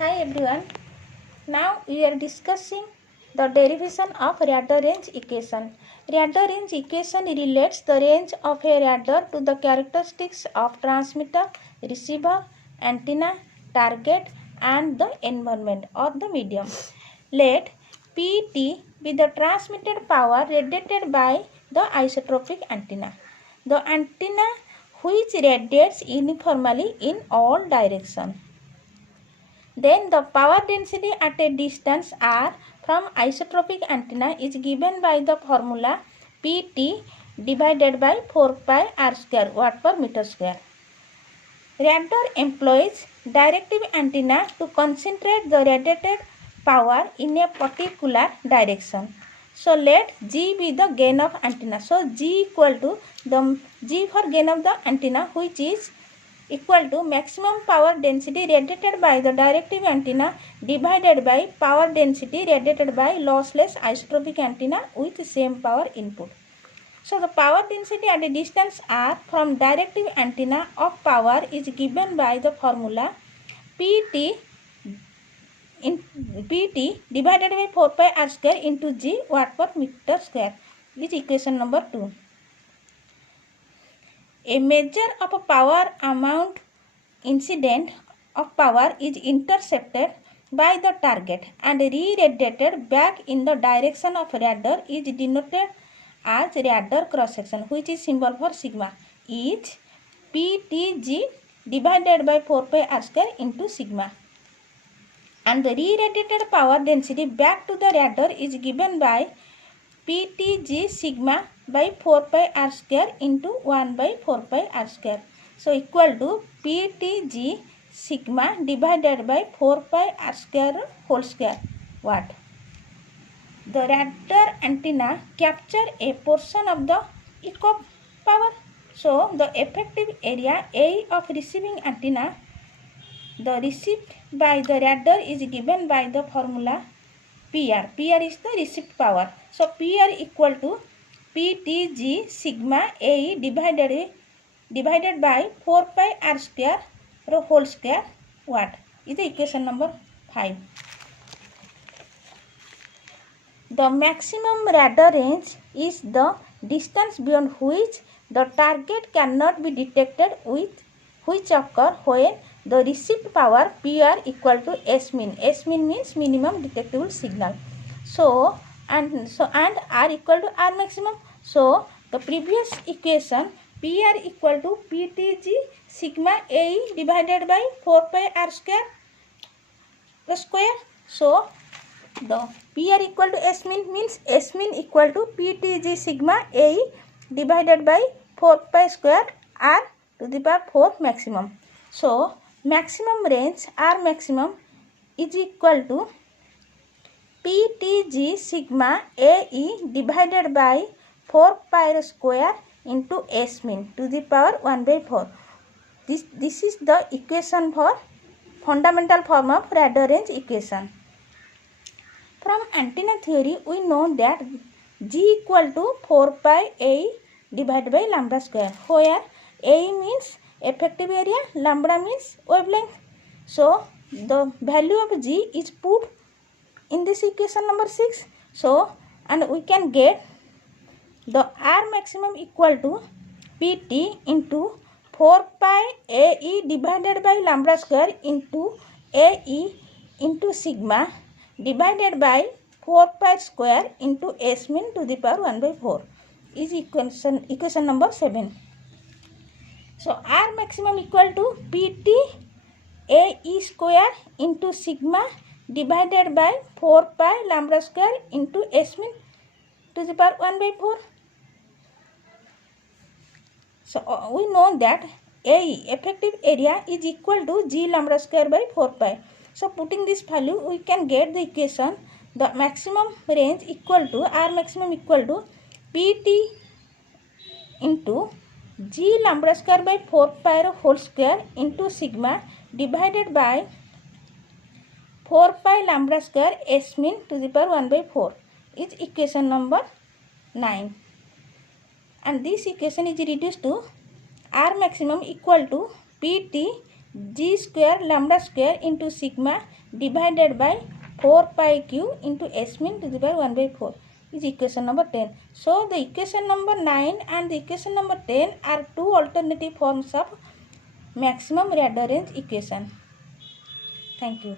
Hi everyone. Now we are discussing the derivation of radar range equation. Radar range equation relates the range of a radar to the characteristics of transmitter, receiver, antenna, target and the environment or the medium. Let Pt be the transmitted power radiated by the isotropic antenna. The antenna which radiates uniformly in all directions. Then the power density at a distance r from isotropic antenna is given by the formula Pt divided by 4 pi r square watt per meter square. Radar employs directive antenna to concentrate the radiated power in a particular direction. So let G be the gain of antenna. So G equal to the G for gain of the antenna, which is equal to maximum power density radiated by the directive antenna divided by power density radiated by lossless isotropic antenna with same power input. So the power density at a distance r from directive antenna of power is given by the formula Pt divided by 4 pi r square into G watt per meter square is equation number 2. A measure of a power amount incident of power is intercepted by the target and re-radiated back in the direction of radar is denoted as radar cross section, which is symbol for sigma, is Ptg divided by 4 pi r square into sigma. And the re-radiated power density back to the radar is given by Ptg sigma by 4 pi r square into 1 by 4 pi r square. So equal to Ptg sigma divided by 4 pi r square whole square watt. The radar antenna capture a portion of the echo power. So the effective area A of receiving antenna, the received by the radar, is given by the formula PR. PR is the received power. So PR equal to Ptg sigma A divided by 4 pi r square whole square watt is the equation number 5. The maximum radar range is the distance beyond which the target cannot be detected, which occur when the received power PR equal to S min. S min means minimum detectable signal. So R equal to R maximum. So the previous equation PR equal to Ptg sigma A divided by 4 pi r square. So the PR equal to S min means S min equal to Ptg sigma A divided by 4 pi square r to the power 4 maximum. So maximum range R maximum is equal to Ptg sigma AE divided by 4 pi square into S min to the power 1 by 4. This is the equation for fundamental form of radar range equation. From antenna theory, we know that G equal to 4 pi A divided by lambda square, where A means effective area, lambda means wavelength. So the value of G is put in this equation number 6. So and we can get the R maximum equal to Pt into 4 pi AE divided by lambda square into AE into sigma divided by 4 pi square into S min to the power 1 by 4 is equation number 7. So R maximum equal to Pt AE square into sigma divided by 4 pi lambda square into S min to the power 1 by 4. So we know that AE effective area is equal to G lambda square by 4 pi. So putting this value, we can get the equation the maximum range equal to R maximum equal to Pt into G lambda square by 4 pi whole square into sigma divided by 4 pi lambda square S min to the power 1 by 4 is equation number 9. And this equation is reduced to R maximum equal to Pt G square lambda square into sigma divided by 4 pi q into S min to the power 1 by 4 is equation number 10. So the equation number 9 and the equation number 10 are two alternative forms of maximum radar range equation. Thank you.